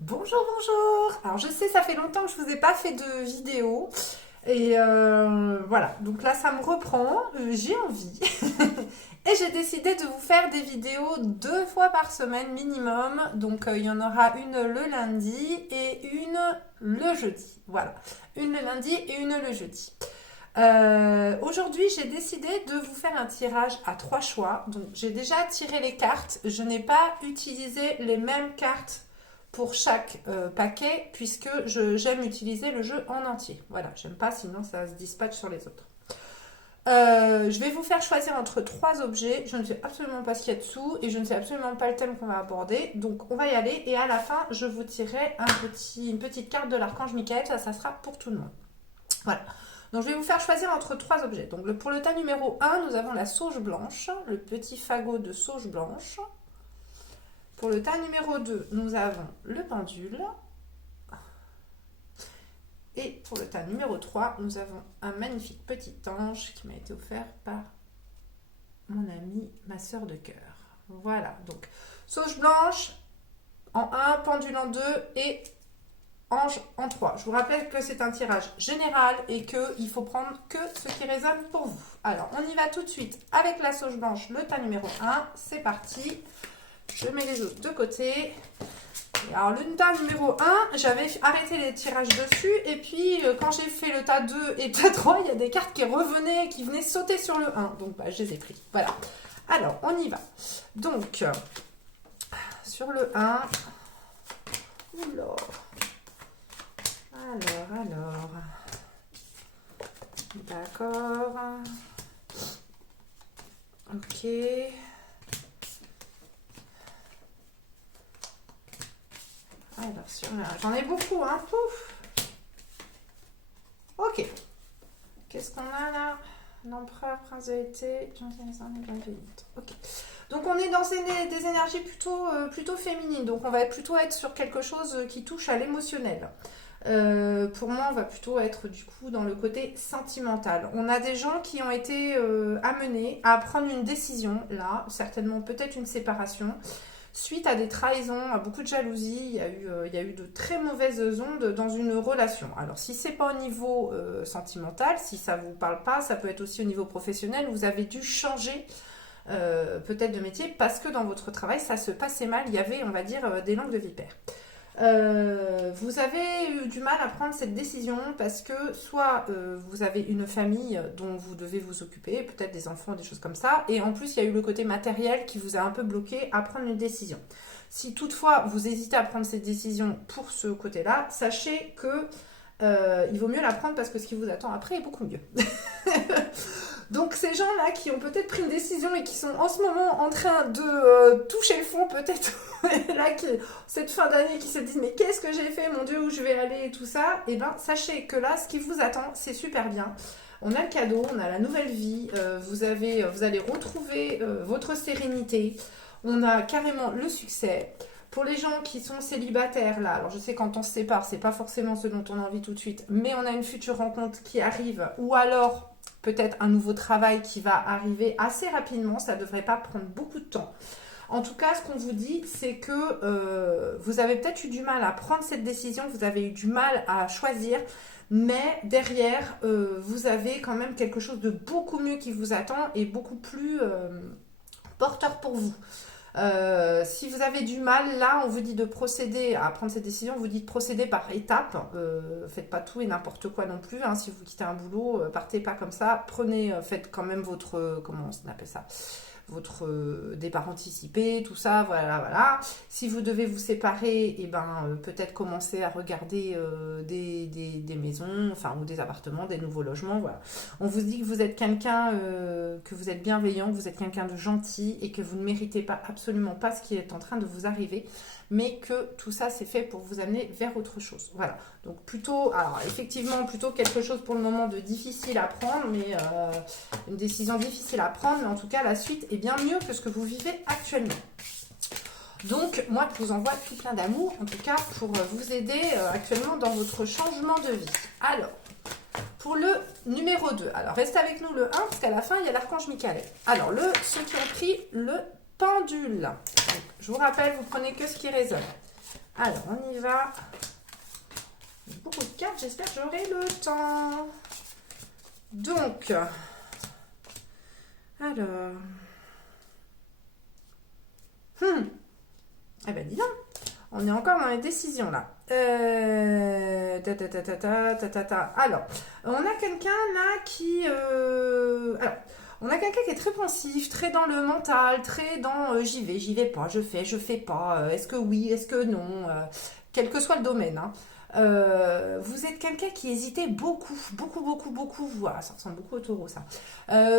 Bonjour, bonjour. Alors je sais, ça fait longtemps que je vous ai pas fait de vidéo. Et voilà, donc là ça me reprend, j'ai envie. Et j'ai décidé de vous faire des vidéos 2 fois par semaine minimum. Donc il y en aura une le lundi et une le jeudi. Voilà, une le lundi et une le jeudi. Aujourd'hui, j'ai décidé de vous faire un tirage à 3 choix. Donc, j'ai déjà tiré les cartes. Je n'ai pas utilisé les mêmes cartes pour chaque paquet puisque j'aime utiliser le jeu en entier. Voilà, j'aime pas, sinon ça se dispatche sur les autres. Je vais vous faire choisir entre 3 objets. Je ne sais absolument pas ce qu'il y a dessous et je ne sais absolument pas le thème qu'on va aborder. Donc, on va y aller et à la fin, je vous tirerai une petite carte de l'archange Michael. Ça sera pour tout le monde. Voilà. Donc je vais vous faire choisir entre 3 objets. Donc pour le tas numéro 1, nous avons la sauge blanche, le petit fagot de sauge blanche. Pour le tas numéro 2, nous avons le pendule. Et pour le tas numéro 3, nous avons un magnifique petit ange qui m'a été offert par mon amie, ma sœur de cœur. Voilà, donc sauge blanche en 1, pendule en 2 et ange en 3. Je vous rappelle que c'est un tirage général et qu'il faut prendre que ce qui résonne pour vous. Alors, on y va tout de suite avec la sauge blanche, le tas numéro 1. C'est parti. Je mets les autres de côté. Alors, le tas numéro 1, j'avais arrêté les tirages dessus. Et puis, quand j'ai fait le tas 2 et le tas 3, il y a des cartes qui revenaient, qui venaient sauter sur le 1. Donc, je les ai pris. Voilà. Alors, on y va. Donc, sur le 1... Oula. Alors. D'accord. Ok. Alors, j'en ai beaucoup, hein. Pouf. Ok. Qu'est-ce qu'on a là? L'empereur, prince de l'été, ok. Donc on est dans des énergies plutôt féminines. Donc on va plutôt être sur quelque chose qui touche à l'émotionnel. Pour moi, on va plutôt être du coup dans le côté sentimental. On a des gens qui ont été amenés à prendre une décision, là, certainement peut-être une séparation, suite à des trahisons, à beaucoup de jalousie. Il y a eu de très mauvaises ondes dans une relation. Alors si c'est pas au niveau sentimental, si ça vous parle pas, ça peut être aussi au niveau professionnel. Vous avez dû changer peut-être de métier parce que dans votre travail ça se passait mal. Il y avait, on va dire, des langues de vipère. Vous avez eu du mal à prendre cette décision parce que soit vous avez une famille dont vous devez vous occuper, peut-être des enfants, des choses comme ça, et en plus il y a eu le côté matériel qui vous a un peu bloqué à prendre une décision. Si toutefois vous hésitez à prendre cette décision pour ce côté-là, sachez que il vaut mieux la prendre parce que ce qui vous attend après est beaucoup mieux. Donc ces gens-là qui ont peut-être pris une décision et qui sont en ce moment en train de toucher le fond peut-être, là, cette fin d'année, qui se disent mais qu'est-ce que j'ai fait, mon Dieu, où je vais aller et tout ça, et ben sachez que là, ce qui vous attend, c'est super bien. On a le cadeau, on a la nouvelle vie, vous allez retrouver votre sérénité, on a carrément le succès. Pour les gens qui sont célibataires là, alors je sais quand on se sépare, c'est pas forcément ce dont on a envie tout de suite, mais on a une future rencontre qui arrive, ou alors peut-être un nouveau travail qui va arriver assez rapidement, ça devrait pas prendre beaucoup de temps. En tout cas, ce qu'on vous dit, c'est que vous avez peut-être eu du mal à prendre cette décision, vous avez eu du mal à choisir, mais derrière, vous avez quand même quelque chose de beaucoup mieux qui vous attend et beaucoup plus porteur pour vous. Si vous avez du mal, là, on vous dit de procéder à prendre cette décision, on vous dit de procéder par étapes. Faites pas tout et n'importe quoi non plus. Hein. Si vous quittez un boulot, partez pas comme ça. Faites quand même votre, comment on appelle ça, votre départ anticipé, tout ça, voilà. Si vous devez vous séparer, et peut-être commencer à regarder des maisons, enfin, ou des appartements, des nouveaux logements, voilà. On vous dit que vous êtes quelqu'un, que vous êtes bienveillant, que vous êtes quelqu'un de gentil et que vous ne méritez pas, absolument pas ce qui est en train de vous arriver, mais que tout ça c'est fait pour vous amener vers autre chose. Voilà. Donc effectivement, plutôt quelque chose pour le moment de difficile à prendre, mais une décision difficile à prendre, mais en tout cas la suite est bien mieux que ce que vous vivez actuellement. Donc moi je vous envoie tout plein d'amour, en tout cas pour vous aider actuellement dans votre changement de vie. Alors, pour le numéro 2, alors restez avec nous le 1 parce qu'à la fin il y a l'archange Michael. Alors ceux qui ont pris le pendule, donc, je vous rappelle, vous prenez que ce qui résonne. Alors, on y va. Beaucoup de cartes, j'espère que j'aurai le temps. Donc, alors... Eh ben dis donc, on est encore dans les décisions là. Alors, on a quelqu'un là qui... Alors, on a quelqu'un qui est très pensif, très dans le mental, très dans j'y vais pas, je fais pas, est-ce que oui, est-ce que non, quel que soit le domaine. Hein. Vous êtes quelqu'un qui hésitait beaucoup. Voilà, ça ressemble beaucoup au taureau, ça.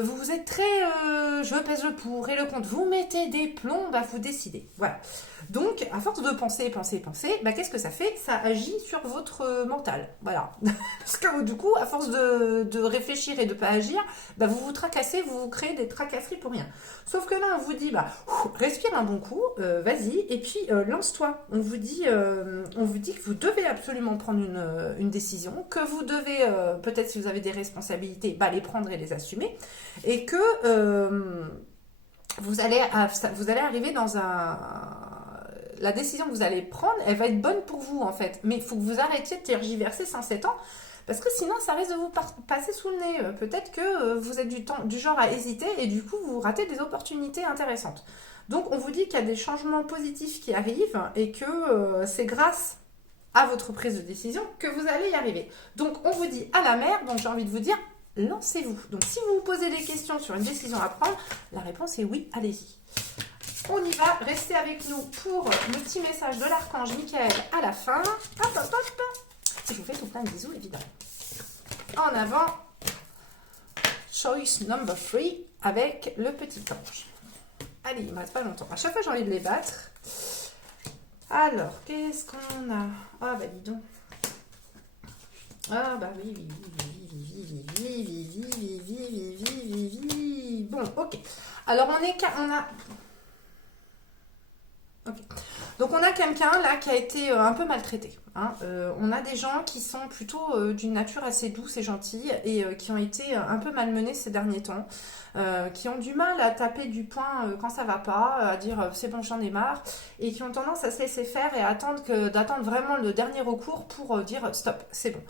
Vous êtes très je pèse le pour et le contre. Vous mettez des plombs à vous décider. Voilà. Donc, à force de penser, bah, qu'est-ce que ça fait? Ça agit sur votre mental. Voilà. Parce que du coup, à force de réfléchir et de pas agir, bah, vous vous tracassez, vous vous créez des tracasseries pour rien. Sauf que là, on vous dit, bah, respire un bon coup, vas-y, et puis lance-toi. On vous dit que vous devez absolument prendre une décision, que vous devez, peut-être si vous avez des responsabilités, bah, les prendre et les assumer, et que vous allez arriver dans la décision que vous allez prendre, elle va être bonne pour vous en fait, mais il faut que vous arrêtiez de tergiverser 107 ans, parce que sinon ça risque de vous passer sous le nez. Peut-être que vous êtes du genre à hésiter et du coup vous ratez des opportunités intéressantes. Donc on vous dit qu'il y a des changements positifs qui arrivent et que c'est grâce à votre prise de décision que vous allez y arriver. Donc on vous dit à la mer, donc j'ai envie de vous dire, lancez-vous. Donc si vous vous posez des questions sur une décision à prendre, la réponse est oui, allez-y. On y va, restez avec nous pour le petit message de l'archange Michael à la fin. Hop. Je vous fais tout plein de bisous, évidemment. En avant, choice number 3 avec le petit ange. Allez, il ne me reste pas longtemps. À chaque fois, j'ai envie de les battre. Alors, qu'est-ce qu'on a? Ah, bah dis donc. Ah, bah oui. Bon, ok. Alors, on a... Okay. Donc on a quelqu'un là qui a été un peu maltraité. Hein. On a des gens qui sont plutôt d'une nature assez douce et gentille et qui ont été un peu malmenés ces derniers temps, qui ont du mal à taper du poing quand ça va pas, à dire c'est bon j'en ai marre, et qui ont tendance à se laisser faire et à d'attendre vraiment le dernier recours pour dire stop, c'est bon.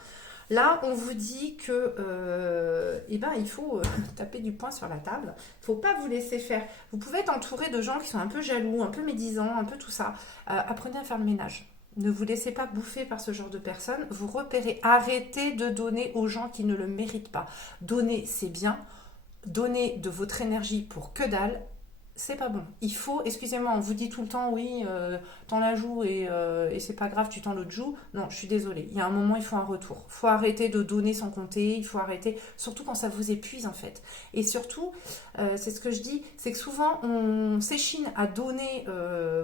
Là, on vous dit que il faut taper du poing sur la table. Il ne faut pas vous laisser faire. Vous pouvez être entouré de gens qui sont un peu jaloux, un peu médisants, un peu tout ça. Apprenez à faire le ménage. Ne vous laissez pas bouffer par ce genre de personnes. Vous repérez. Arrêtez de donner aux gens qui ne le méritent pas. Donner, c'est bien. Donner de votre énergie pour que dalle, c'est pas bon. Il faut, excusez-moi, on vous dit tout le temps, oui, t'en la joues et c'est pas grave, tu t'en l'autre joue. Non, je suis désolée. Il y a un moment, il faut un retour. Il faut arrêter de donner sans compter. Il faut arrêter, surtout quand ça vous épuise en fait. Et surtout, c'est ce que je dis, c'est que souvent, on s'échine à donner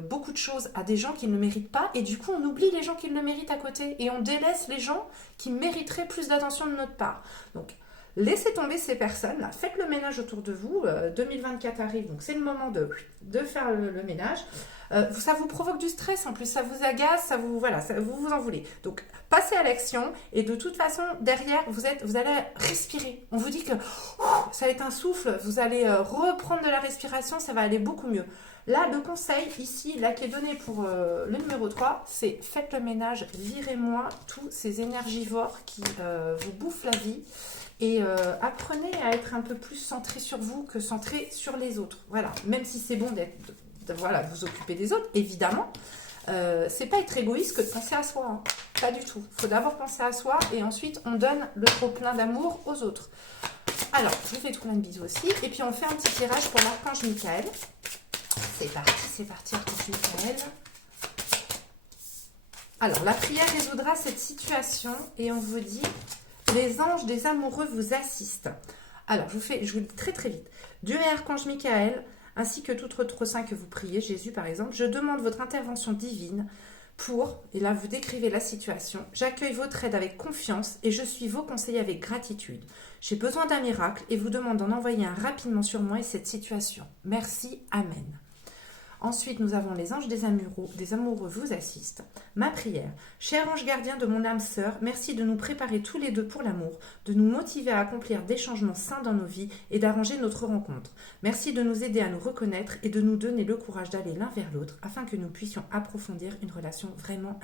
beaucoup de choses à des gens qui ne le méritent pas. Et du coup, on oublie les gens qui le méritent à côté. Et on délaisse les gens qui mériteraient plus d'attention de notre part. Donc, laissez tomber ces personnes-là, faites le ménage autour de vous, 2024 arrive, donc c'est le moment de faire le ménage. Ça vous provoque du stress en plus, ça vous agace, vous en voulez. Donc passez à l'action et de toute façon, derrière, vous allez respirer. On vous dit que ça va être un souffle, vous allez reprendre de la respiration, ça va aller beaucoup mieux. Là, le conseil ici, là qui est donné pour le numéro 3, c'est faites le ménage, virez-moi tous ces énergivores qui vous bouffent la vie. Et apprenez à être un peu plus centré sur vous que centré sur les autres. Voilà, même si c'est bon de vous occuper des autres, évidemment, c'est pas être égoïste que de penser à soi. Hein. Pas du tout. Il faut d'abord penser à soi et ensuite on donne le trop plein d'amour aux autres. Alors, je vous fais tout plein de bisous aussi. Et puis on fait un petit tirage pour l'archange Michael. C'est parti, archange Michael. Alors, la prière résoudra cette situation et on vous dit... Les anges des amoureux vous assistent. Alors, je vous le dis très très vite. Dieu et archange Michael, ainsi que tout autre saint que vous priez, Jésus par exemple, je demande votre intervention divine pour, et là vous décrivez la situation, j'accueille votre aide avec confiance et je suis vos conseillers avec gratitude. J'ai besoin d'un miracle et vous demande d'en envoyer un rapidement sur moi et cette situation. Merci, Amen. Ensuite, nous avons les anges des amoureux vous assistent. Ma prière. Cher ange gardien de mon âme sœur, merci de nous préparer tous les deux pour l'amour, de nous motiver à accomplir des changements sains dans nos vies et d'arranger notre rencontre. Merci de nous aider à nous reconnaître et de nous donner le courage d'aller l'un vers l'autre afin que nous puissions approfondir une relation vraiment